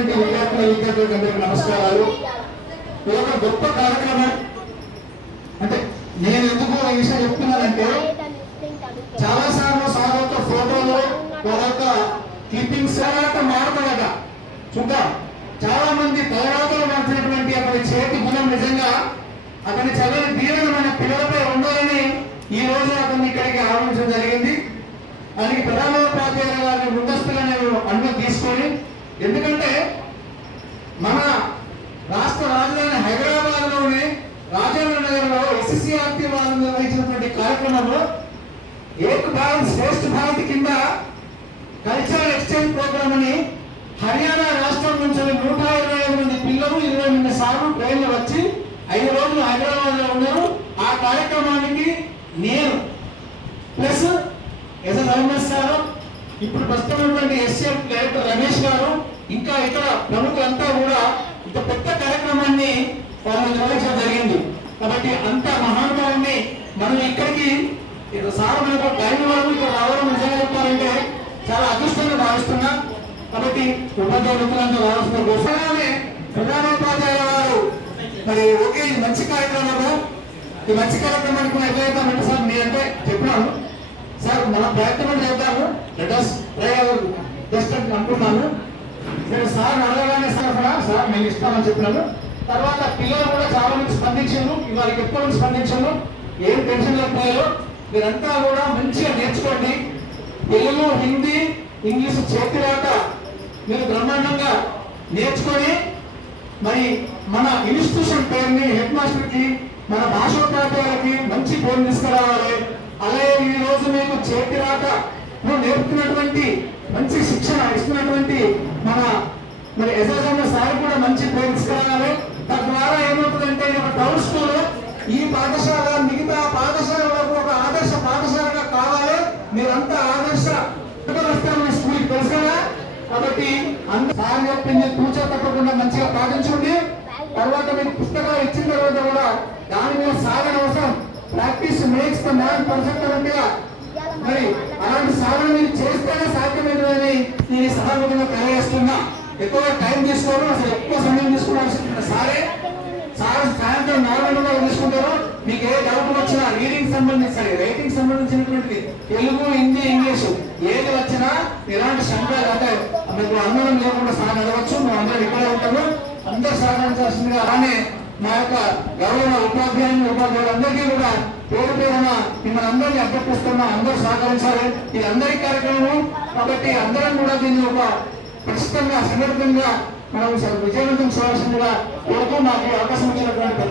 వచ్చినటువంటి విద్యార్థులకు నమస్కారాలు. ఇది ఒక గొప్ప కార్యక్రమం. అంటే నేను ఎందుకు ఈ విషయం చెప్తున్నానంటే చాలా సార్లు సార్ యొక్క ఫోటోలు వాళ్ళ యొక్క క్లిప్పింగ్స్ మారుతాడట చూద్దాం. చాలా మంది పౌరాతలు మార్చినటువంటి అతని చేతి గుణం నిజంగా అతని చల్లని దీవెన మన పిల్లలపై ఉండాలని ఈ రోజు అతన్ని ఇక్కడికి ఆహ్వానించడం జరిగింది. దానికి ప్రధానోపాధ్యాయుల గారిని ముందస్తుగా నేను అనుమతి తీసుకొని, ఎందుకంటే మన రాష్ట్ర రాజధాని హైదరాబాద్ లోని రాజేంద్ర నగర్ లో ఎస్సీఆర్టీ వాళ్ళు నిర్వహించినటువంటి కార్యక్రమంలో ఏక్ భారత్ శ్రేష్ఠ భారత్ కింద కల్చరల్ ఎక్స్చేంజ్ ప్రోగ్రామ్ అని హర్యానా రాష్ట్రం నుంచి 125 మంది పిల్లలు 20 మంది సార్లు ట్రైన్లో వచ్చి 5 రోజులు హైదరాబాద్ లో ఉన్నారు. ఆ కార్యక్రమానికి నేను ప్లస్ రమేష్ సారు, ఇప్పుడు ప్రస్తుతం ఎస్ఎఫ్ డైరెక్టర్ రమేష్ గారు, ఇంకా ఇతర ప్రముఖులంతా కూడా ఇంత పెద్ద కార్యక్రమాన్ని వాళ్ళు నిర్వహించడం జరిగింది. కాబట్టి అంత మహానుభావాన్ని మనం ఇక్కడికి సార్ మనకు టైం వరకు ఇక్కడ రావడం నిజంగా చెప్పాలంటే చాలా అదృష్టంగా భావిస్తున్నా. కాబట్టి ఉపాధ్యాయులంతా రావాల్సిన కోసమే ప్రధానోపాధ్యాయుల వారు మరి ఓకే ఇది మంచి కార్యక్రమము, ఈ మంచి కార్యక్రమానికి మనం ఎట్లయితే సార్ నేనంటే చెప్పినాను సార్ మన ప్రయత్నం చేద్దాము జస్ట్ అనుకున్నాను. నేను సార్ అడగగానే సార్ నేను ఇస్తామని చెప్పినాను. తర్వాత పిల్లలు కూడా చాలా మంది స్పందించారు, వాళ్ళకి ఎక్కువ మంది స్పందించారు. ఏం టెన్షన్ లేకపోయారు, మీరంతా కూడా మంచిగా నేర్చుకోండి. తెలుగు, హిందీ, ఇంగ్లీష్ చేతి రాత మీరు బ్రహ్మాండంగా నేర్చుకొని మరి మన ఇన్స్టిట్యూషన్ పేరుని హెడ్ మాస్టర్కి మన భాషోపాధ్యాయులకి మంచి పేరు తీసుకురావాలి. అలాగే ఈ రోజు మీకు చేతి రాత నేర్పుతున్నటువంటి మంచి శిక్షణ ఇస్తున్నటువంటి మన మరి ఎస్ఎస్ఎం సార్ కూడా మంచి పేరు తీసుకురావాలి. తద్వారా ఏమవుతుందంటే ఒక టౌన్ స్కూల్ ఈ పాఠశాల మిగతా పాఠశాలకు ఒక ఆదర్శ పాఠశాలగా కావాలి. మీరంతా ఆదర్శ వస్తారని స్కూల్కి తెలుసు కదా. కాబట్టి అంత సార్ చెప్పింది తూచా తప్పకుండా మంచిగా పాటించండి. తర్వాత మీకు పుస్తకాలు ఇచ్చిన తర్వాత కూడా దాని మీద సాధన అవసరం. Practice makes the man perfect అన్నట్టుగా మరి అలాంటి సాధన మీరు చేస్తేనే సాధ్యమైనదని నేను సహాయంగా తెలియజేస్తున్నా. ఎక్కువగా టైం తీసుకోవడం అసలు ఎక్కువ సమయం తీసుకోవాల్సిన సారే సార్ సాయంత్రం 4 గంటలకు తీసుకుంటారు. మీకు ఏ డౌట్ వచ్చినా రీడింగ్ సంబంధించి రైటింగ్ సంబంధించినటువంటి తెలుగు, హిందీ, ఇంగ్లీష్ ఏది వచ్చినా ఇలాంటి సంఖ్యలు అంటే మీకు అందరం లేకుండా సార్ అడగచ్చు. మేము అందరం ఇక్కడే ఉంటాము, అందరూ సహకరించాల్సిందిగా. అలానే మా యొక్క గౌరవ ఉపాధ్యాయులందరికీ కూడా పేరు పేరున మిమ్మల్ని అందరినీ అభ్యర్థిస్తున్నా, అందరూ సహకరించాలి. ఇది అందరి కార్యక్రమం కాబట్టి అందరం కూడా దీన్ని ఒక ఖచ్చితంగా సంఘటితంగా మనం విజయవంతం చేయాల్సిందిగా కోరుతూ నాకు అవకాశం ఇచ్చినటువంటి